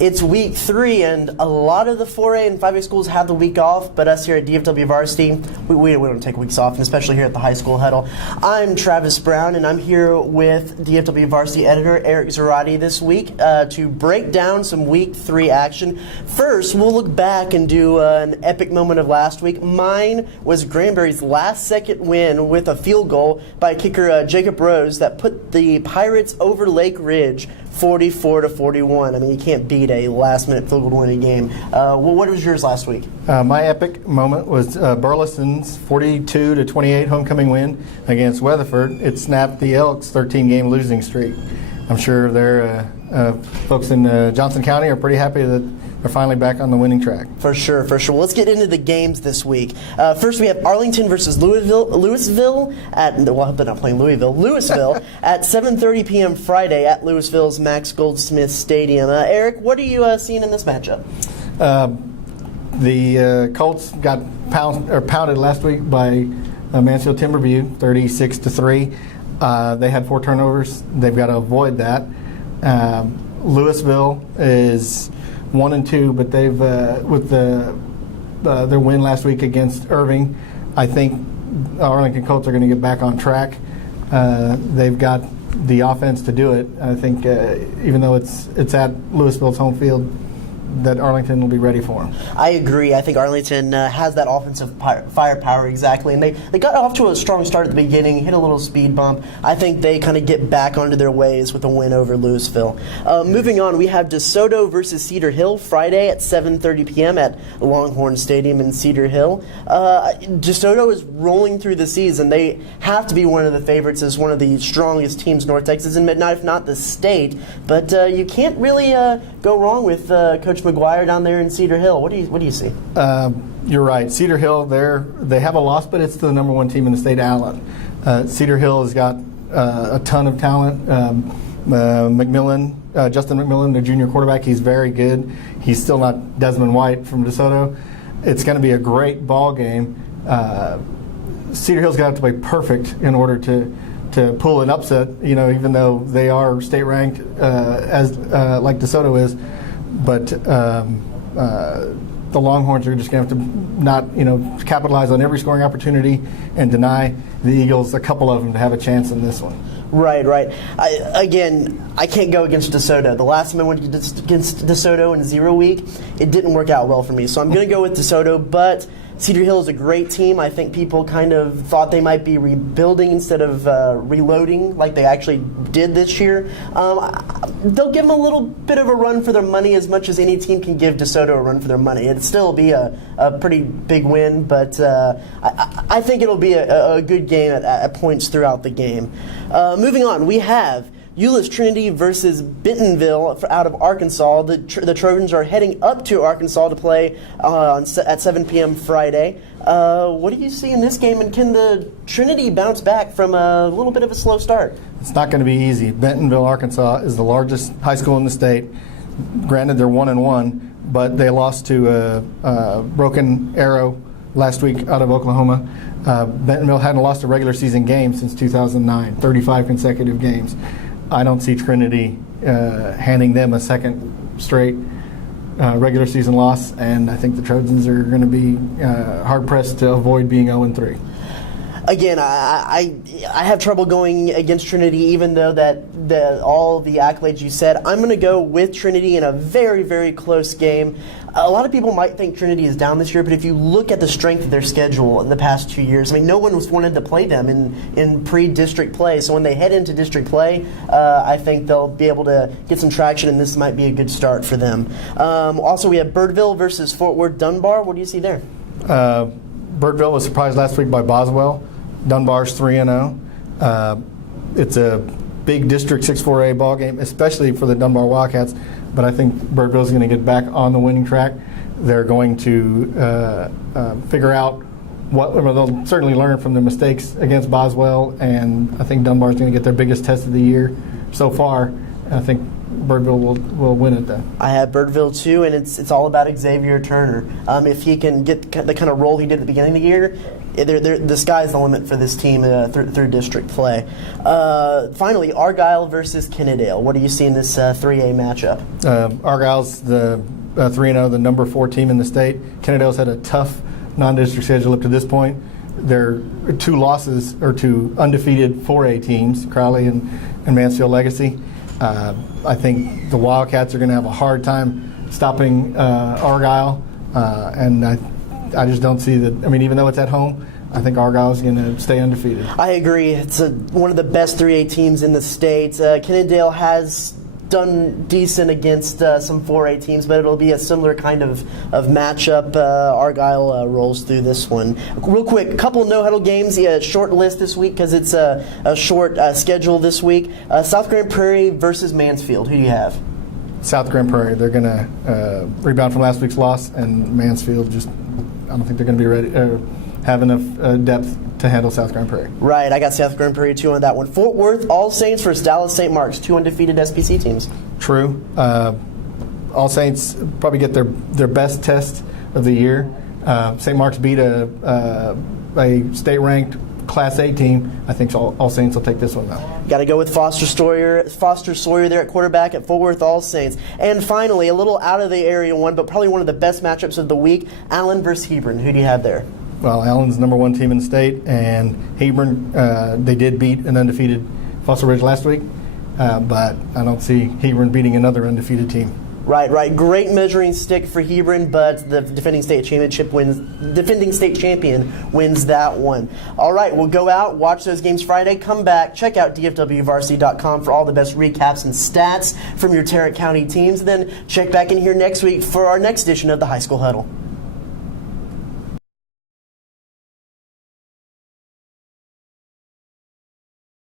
It's week 3, and a lot of the 4A and 5A schools have the week off, but us here at DfwVarsity, we don't take weeks off, and especially here at the high school huddle. I'm Travis Brown, and I'm here with DfwVarsity editor Eric Zarate this week to break down some week 3 action. First, we'll look back and do an epic moment of last week. Mine was Granbury's last-second win with a field goal by kicker Jacob Rose that put the Pirates over Lake Ridge 44-41. I mean, you can't beat a last-minute field goal to win a game. What was yours last week? My epic moment was Burleson's 42-28 homecoming win against Weatherford. It snapped the Elks' 13-game losing streak. I'm sure their folks in Johnson County are pretty happy that they're finally back on the winning track. For sure. Well, let's get into the games this week. First, we have Arlington versus Louisville at, well, I hope they're not playing Louisville at 7:30 p.m. Friday at Louisville's Max Goldsmith Stadium. Eric, what are you seeing in this matchup? The Colts got pounded last week by Mansfield Timberview, 36-3. They had 4 turnovers. They've got to avoid that. Louisville is 1-2, but they've with their win last week against Irving, I think Arlington Colts are going to get back on track. They've got the offense to do it. I think even though it's at Louisville's home field, that Arlington will be ready for them. I agree. I think Arlington has that offensive firepower exactly, and they got off to a strong start at the beginning, hit a little speed bump. I think they kind of get back onto their ways with a win over Louisville. Moving on, we have DeSoto versus Cedar Hill Friday at 7:30 p.m. at Longhorn Stadium in Cedar Hill. DeSoto is rolling through the season. They have to be one of the favorites as one of the strongest teams North Texas, and if not the state. But you can't really go wrong with Coach McGuire down there in Cedar Hill. What do you see? You're right. Cedar Hill, they have a loss, but it's the number 1 team in the state, Allen. Cedar Hill has got a ton of talent. Justin McMillan, the junior quarterback, he's very good. He's still not Desmond White from DeSoto. It's going to be a great ball game. Cedar Hill's got to play perfect in order to pull an upset, even though they are state ranked as like DeSoto is. But the Longhorns are just going to have to not, capitalize on every scoring opportunity and deny the Eagles a couple of them to have a chance in this one. Right. I can't go against DeSoto. The last time I went against DeSoto in 0 week, it didn't work out well for me. So I'm going to go with DeSoto, but Cedar Hill is a great team. I think people kind of thought they might be rebuilding instead of reloading like they actually did this year. They'll give them a little bit of a run for their money, as much as any team can give DeSoto a run for their money. It'd still be a pretty big win, but I think it'll be a good game at points throughout the game. Moving on, we have Euless Trinity versus Bentonville out of Arkansas. The Trojans are heading up to Arkansas to play at 7 p.m. Friday. What do you see in this game, and can the Trinity bounce back from a little bit of a slow start? It's not going to be easy. Bentonville, Arkansas is the largest high school in the state. Granted, they're 1-1, but they lost to Broken Arrow last week out of Oklahoma. Bentonville hadn't lost a regular season game since 2009, 35 consecutive games. I don't see Trinity handing them a second straight regular season loss, and I think the Trojans are going to be hard-pressed to avoid being 0-3. Again, I have trouble going against Trinity, even though all the accolades you said. I'm going to go with Trinity in a very, very close game. A lot of people might think Trinity is down this year, but if you look at the strength of their schedule in the past 2 years, I mean, no one was wanted to play them in pre-district play. So when they head into district play, I think they'll be able to get some traction, and this might be a good start for them. Also, we have Birdville versus Fort Worth Dunbar. What do you see there? Birdville was surprised last week by Boswell. Dunbar's 3-0. It's a big District 6-4A ball game, especially for the Dunbar Wildcats. But I think Birdville's going to get back on the winning track. They're going to figure out they'll certainly learn from their mistakes against Boswell, and I think Dunbar's going to get their biggest test of the year so far. I think Birdville will win it then. I have Birdville too, and it's all about Xavier Turner. If he can get the kind of role he did at the beginning of the year, the sky's the limit for this team through district play. Finally, Argyle versus Kennedale. What do you see in this 3A matchup? Argyle's the 3-0, the number 4 team in the state. Kennedale's had a tough non-district schedule up to this point. Their 2 losses are to undefeated 4A teams, Crowley and Mansfield Legacy. I think the Wildcats are going to have a hard time stopping Argyle, and I just don't see that. I mean, even though it's at home, I think Argyle is going to stay undefeated. I agree. It's one of the best 3A teams in the state. Kennedale has done decent against some 4A teams, but it'll be a similar kind of matchup. Argyle rolls through this one. Real quick, a couple of no-huddle games. Short list this week because it's a short schedule this week. South Grand Prairie versus Mansfield. Who do you have? South Grand Prairie. They're going to rebound from last week's loss, and Mansfield I don't think they're going to be ready. Have enough depth to handle South Grand Prairie. Right, I got South Grand Prairie too on that one. Fort Worth, All Saints versus Dallas St. Mark's, 2 undefeated SPC teams. True. All Saints probably get their best test of the year. St. Mark's beat a state-ranked Class A team. I think All Saints will take this one now. Got to go with Foster Sawyer there at quarterback at Fort Worth All Saints. And finally, a little out of the area one, but probably one of the best matchups of the week, Allen versus Hebron. Who do you have there? Well, Allen's number 1 team in the state, and Hebron, they did beat an undefeated Fossil Ridge last week, but I don't see Hebron beating another undefeated team. Right. Great measuring stick for Hebron, but the defending state champion wins that one. All right, we'll go out, watch those games Friday, come back, check out DfwVarsity.com for all the best recaps and stats from your Tarrant County teams, then check back in here next week for our next edition of the High School Huddle.